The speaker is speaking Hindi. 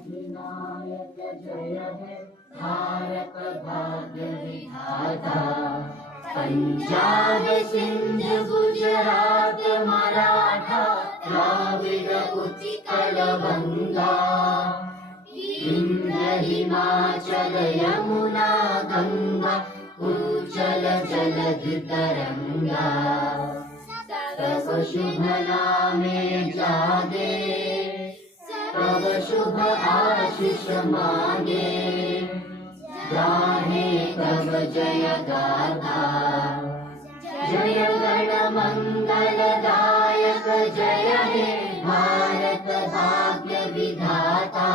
अधिनायक जय हे भारत भाग्य विधाता। पंजाब सिंध गुजरात मराठा द्राविड उत्कल बंगा, विंध्य हिमाचल यमुना गंगा उज्जल जलधि तरंगा। तव शुभ नामे जागे तव शुभ आशीष मांगे, गाहे तव जय गाथा। जय गण मंगलदायक जय हे भारत भाग्य विधाता।